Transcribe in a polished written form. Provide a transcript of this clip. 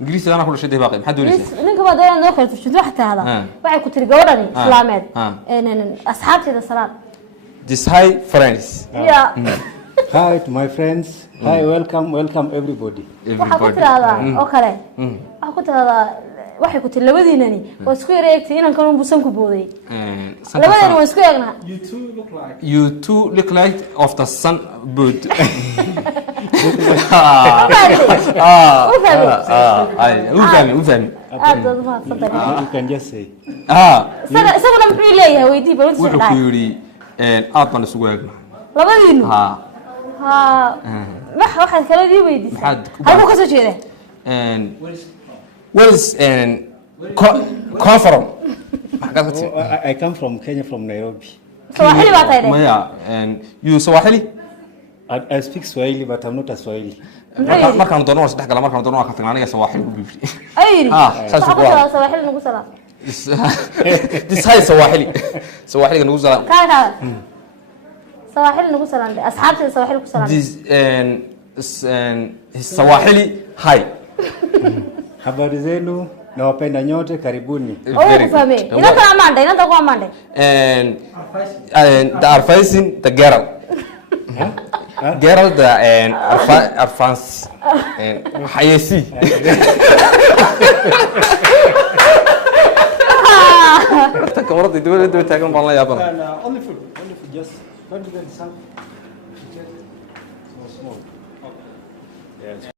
إنجليزي أنا كل شيء ده باقي محد وليس ninka baa dayaan noo kala tufshin waxa taada waxay ku tiri gabadhani islaameed asxaabteeda salaam this hi friends yeah Hi to my friends. Hi, welcome everybody. waxa ku tiraada oo kale waxa ku tiraada waxay ku tiri labadiinani waa isku yareegtay inaan kan buusan ku booday labadani waa isku eegnaa you two look like of the sun boot وفهمي You can just say. isaguna muxuu leeyahay weydii bal wuxuu ku yiri aad baan isugu eegnaa labadiinu waxaad kala dii weydiisay halku ka soo jeeda where is come from I come from Kenya, from Nairobi. Swahili baa tahay maya you Swahili I speak Swahili, but I'm not a Swahili. markaan doono waan saddex kala markaan doono waan ka tagnaa aniga Swahili ku biibsi ayri saas ku waa Swahili nagu salaam this hi Swahili nagu salaam ka Swahili nagu salaam asxaabteeda Swahili ku salaam this Swahili hi Habari zenu, nawapenda nyote, karibuni. Ufahame inata amanda inata kwa amanda and they are facing the girl girl the advance hayesi kamarada dawladda taagan baan la yaabana Only food, just not even some. So small. Okay. Yes.